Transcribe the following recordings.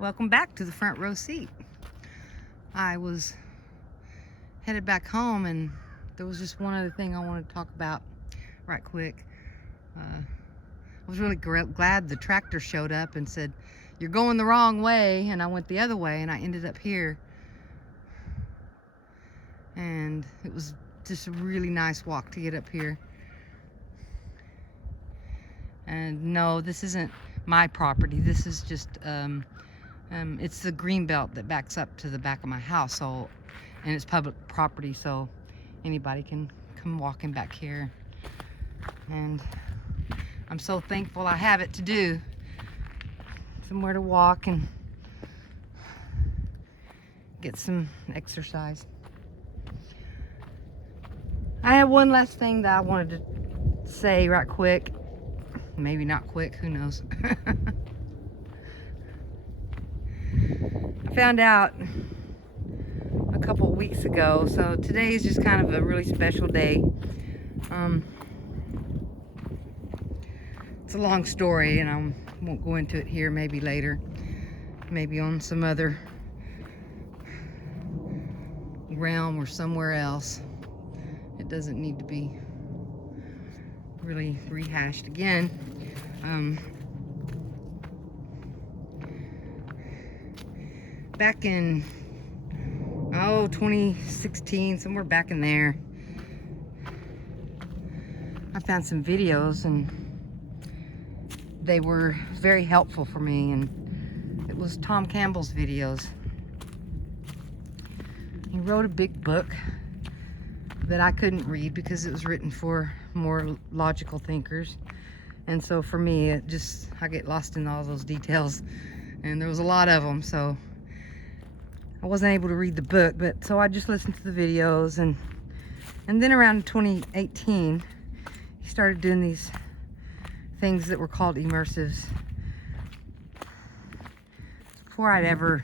Welcome back to the front row seat. I was headed back home and there was just one other thing I wanted to talk about right quick. I was really glad the tractor showed up and said, "You're going the wrong way," and I went the other way and I ended up here. And it was just a really nice walk to get up here. And no, this isn't my property. This is just it's the green belt that backs up to the back of my house, so, and it's public property, so anybody can come walking back here. And I'm so thankful I have it to do. Somewhere to walk and get some exercise. I have one last thing that I wanted to say right quick. Maybe not quick, who knows. I found out a couple of weeks ago, so today is just kind of a really special day. It's a long story and I won't go into it here, maybe later, maybe on some other realm or somewhere else. It doesn't need to be really rehashed again. Back in 2016, somewhere back in there, I found some videos and they were very helpful for me, and it was Tom Campbell's videos. He wrote a big book that I couldn't read because it was written for more logical thinkers, and so for me I get lost in all those details, and there was a lot of them, so I wasn't able to read the book, but so I just listened to the videos. And then around 2018 he started doing these things that were called immersives. Before I'd ever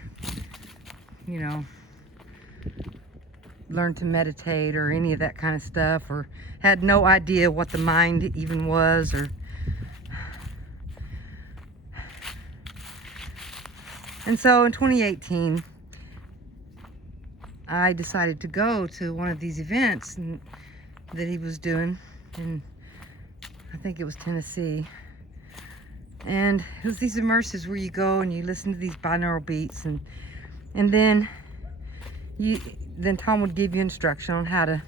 learned to meditate or any of that kind of stuff, or had no idea what the mind even was, and so in 2018 I decided to go to one of these events that he was doing, and I think it was Tennessee. And it was these immersives where you go and you listen to these binaural beats, and then Tom would give you instruction on how to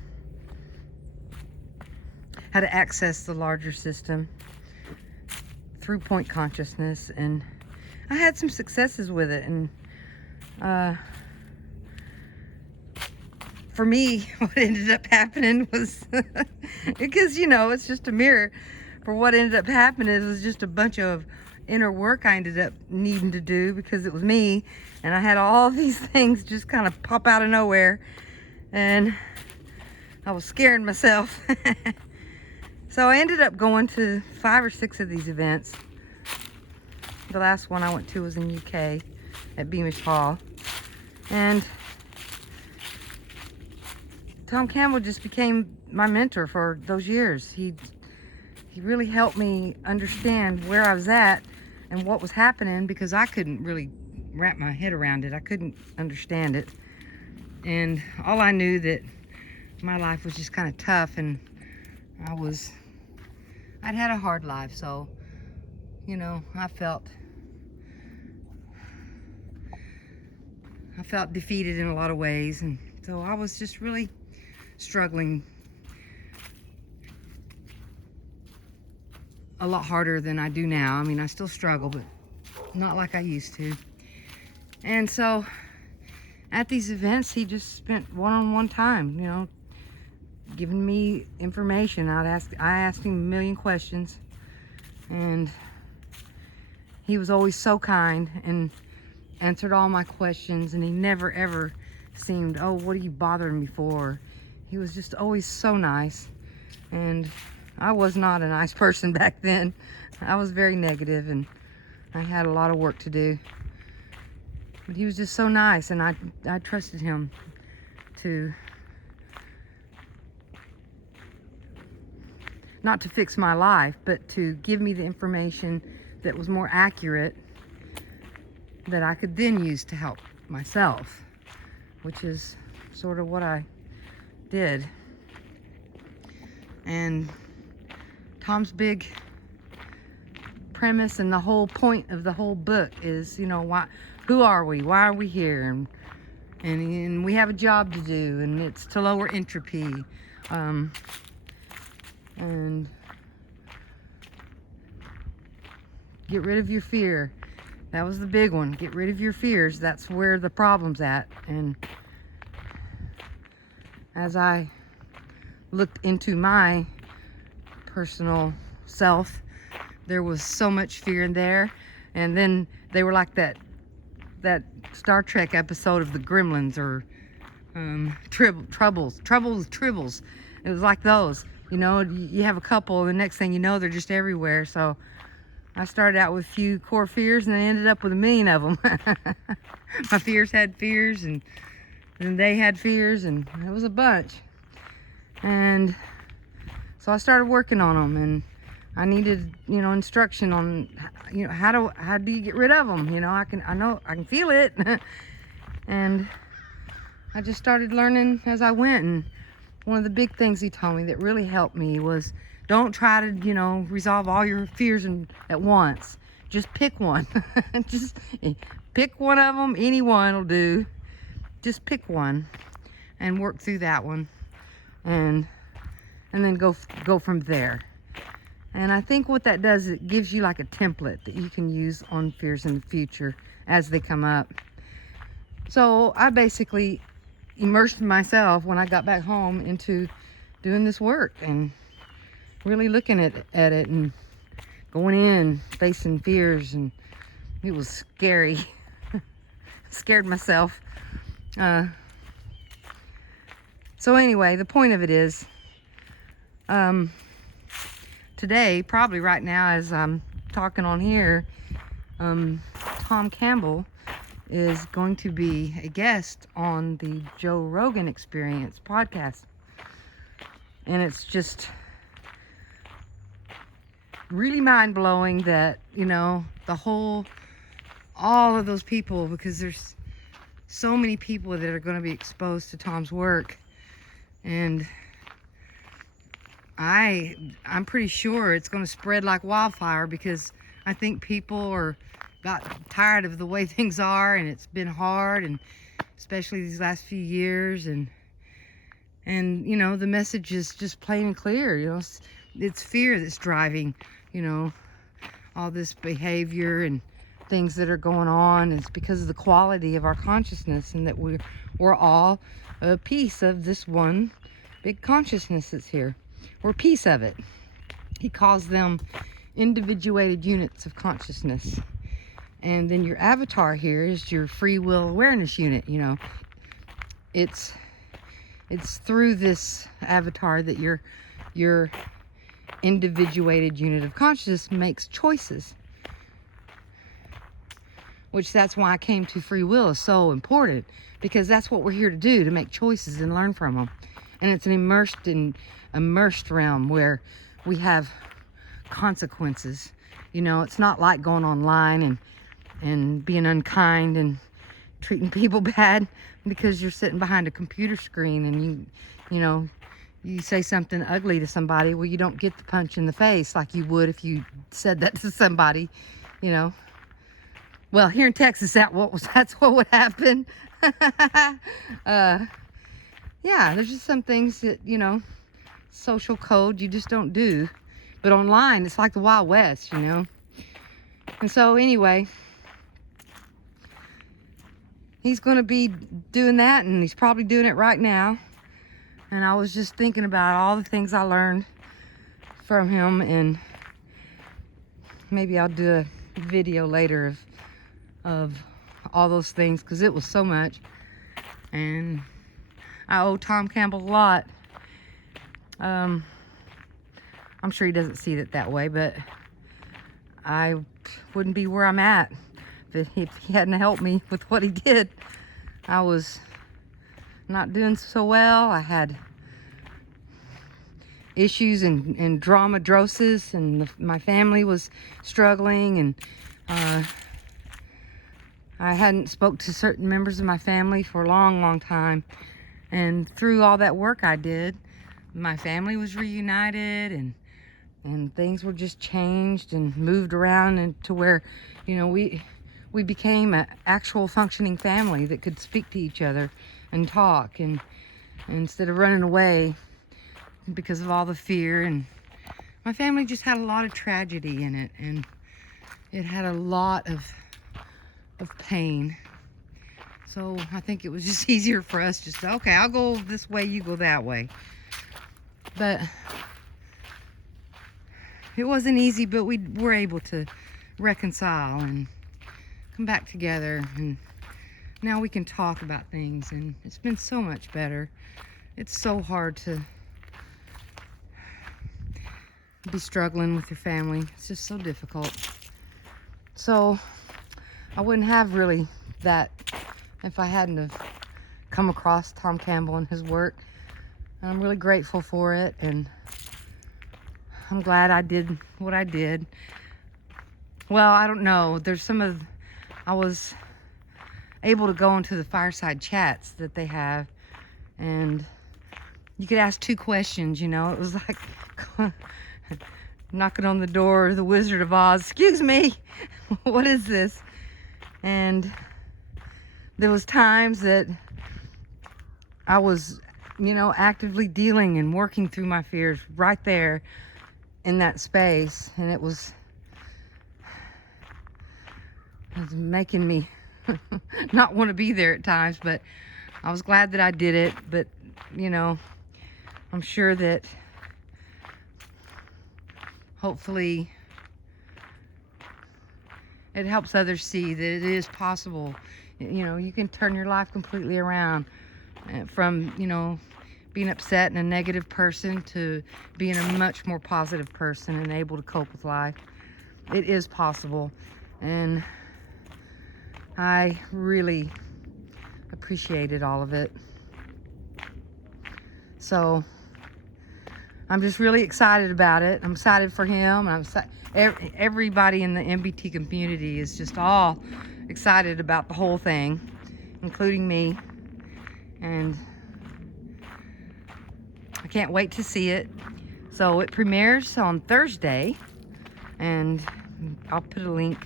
access the larger system through point consciousness. And I had some successes with it, and for me, what ended up happening was because it's just a mirror for what ended up happening. It was just a bunch of inner work I ended up needing to do because it was me, and I had all these things just kind of pop out of nowhere, and I was scaring myself. So I ended up going to 5 or 6 of these events. The last one I went to was in UK at Beamish Hall, and Tom Campbell just became my mentor for those years. He really helped me understand where I was at and what was happening, because I couldn't really wrap my head around it. I couldn't understand it. And all I knew that my life was just kind of tough, and I'd had a hard life, so I felt defeated in a lot of ways, and so I was just really struggling a lot harder than I do now. I mean, I still struggle, but not like I used to. And so at these events, he just spent one-on-one time, giving me information. I asked him a million questions, and he was always so kind and answered all my questions, and he never ever seemed, "Oh, what are you bothering me for?" He was just always so nice, and I was not a nice person back then. I was very negative, and I had a lot of work to do. But he was just so nice, and I trusted him to not to fix my life, but to give me the information that was more accurate that I could then use to help myself, which is sort of what I did. And Tom's big premise and the whole point of the whole book is, you know, who are we? Why are we here? And we have a job to do, and it's to lower entropy. And get rid of your fear. That was the big one. Get rid of your fears. That's where the problem's at. And as I looked into my personal self, there was so much fear in there. And then they were like that Star Trek episode of the Gremlins, or Tribbles. It was like those. You know, you have a couple, and the next thing you know, they're just everywhere. So I started out with a few core fears, and I ended up with 1,000,000 of them. My fears had fears, and then they had fears, and it was a bunch. And so I started working on them, and I needed, you know, instruction on, you know, how do you get rid of them? You know, I can feel it. And I just started learning as I went. And one of the big things he told me that really helped me was, don't try to, you know, resolve all your fears at once. Just pick one. Just pick one of them. Any one will do. Just pick one and work through that one, and then go from there. And I think what that does, it gives you like a template that you can use on fears in the future as they come up. So I basically immersed myself when I got back home into doing this work and really looking at it and going in, facing fears, and it was scary. Scared myself. So anyway, the point of it is, today, probably right now as I'm talking on here, Tom Campbell is going to be a guest on the Joe Rogan Experience podcast. And it's just really mind-blowing that, you know, all of those people, because there's so many people that are going to be exposed to Tom's work. And I'm pretty sure it's going to spread like wildfire, because I think people got tired of the way things are, and it's been hard, and especially these last few years, and you know, the message is just plain and clear. You know, it's fear that's driving, you know, all this behavior and things that are going on. It's because of the quality of our consciousness, and that we're all a piece of this one big consciousness that's here. We're a piece of it. He calls them individuated units of consciousness. And then your avatar here is your free will awareness unit. You know, it's through this avatar that your individuated unit of consciousness makes choices. Which, that's why I came to free will is so important, because that's what we're here to do, to make choices and learn from them. And it's an immersed realm where we have consequences. You know, it's not like going online and being unkind and treating people bad because you're sitting behind a computer screen and you know, you say something ugly to somebody. Well, you don't get the punch in the face like you would if you said that to somebody, you know. Well, here in Texas, that's what would happen. Yeah, there's just some things that, you know, social code you just don't do. But online, it's like the Wild West, you know. And so anyway, he's going to be doing that, and he's probably doing it right now. And I was just thinking about all the things I learned from him, and maybe I'll do a video later of all those things, because it was so much. And I owe Tom Campbell a lot. I'm sure he doesn't see it that way, but I wouldn't be where I'm at if he hadn't helped me with what he did. I was not doing so well. I had issues and dramadrosis, and my family was struggling, and I hadn't spoke to certain members of my family for a long, long time. And through all that work I did, my family was reunited, and things were just changed and moved around, and to where, you know, we became an actual functioning family that could speak to each other and talk, and instead of running away because of all the fear. And my family just had a lot of tragedy in it, and it had a lot of pain. So I think it was just easier for us just to, okay, I'll go this way, you go that way. But it wasn't easy, but we were able to reconcile and come back together, and now we can talk about things, and it's been so much better. It's so hard to be struggling with your family. It's just so difficult. So I wouldn't have really that if I hadn't have come across Tom Campbell and his work. And I'm really grateful for it, and I'm glad I did what I did. Well, I don't know. I was able to go into the fireside chats that they have, and you could ask 2 questions, you know. It was like knocking on the door of the Wizard of Oz. Excuse me, what is this? And there was times that I was, you know, actively dealing and working through my fears right there in that space, and it was making me not want to be there at times, but I was glad that I did it. But, you know, I'm sure that hopefully it helps others see that it is possible. You know, you can turn your life completely around from, you know, being upset and a negative person to being a much more positive person and able to cope with life. It is possible, and I really appreciated all of it. So I'm just really excited about it. I'm excited for him. Everybody in the MBT community is just all excited about the whole thing, including me. And I can't wait to see it. So it premieres on Thursday, and I'll put a link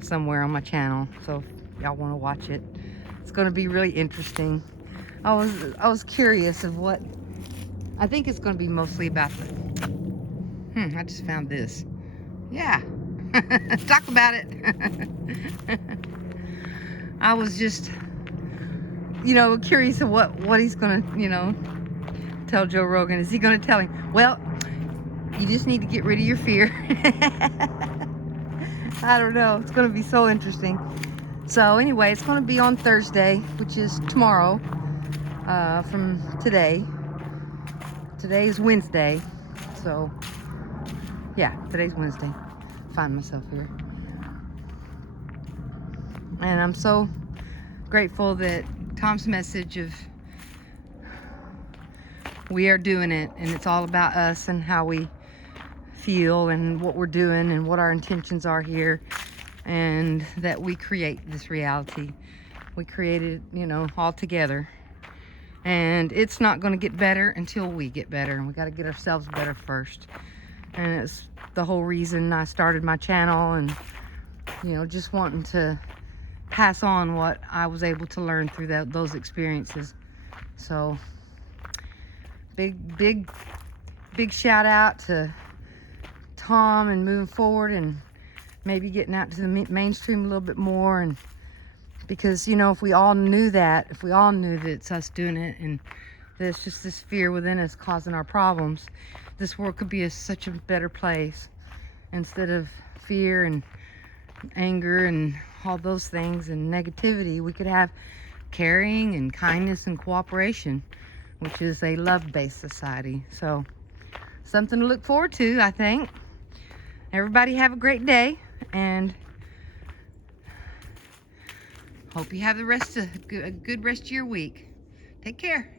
somewhere on my channel, so if y'all want to watch it. It's going to be really interesting. I was curious of what I think it's going to be, mostly about the I just found this. Yeah. Talk about it. I was just, you know, curious of what he's going to, you know, tell Joe Rogan. Is he going to tell him, well, you just need to get rid of your fear? I don't know. It's going to be so interesting. So anyway, it's going to be on Thursday, which is tomorrow, from today. Today is Wednesday. So yeah, today's Wednesday. Find myself here. And I'm so grateful that Tom's message of we are doing it, and it's all about us and how we feel and what we're doing and what our intentions are here, and that we create this reality. We create it, you know, all together. And it's not going to get better until we get better, and we got to get ourselves better first. And it's the whole reason I started my channel, and, you know, just wanting to pass on what I was able to learn through those experiences. So big shout out to Tom, and moving forward, and maybe getting out to the mainstream a little bit more. And because, you know, if we all knew that it's us doing it, and there's just this fear within us causing our problems, this world could be such a better place. Instead of fear and anger and all those things and negativity, we could have caring and kindness and cooperation, which is a love-based society. So something to look forward to, I think. Everybody have a great day, and hope you have a good rest of your week. Take care.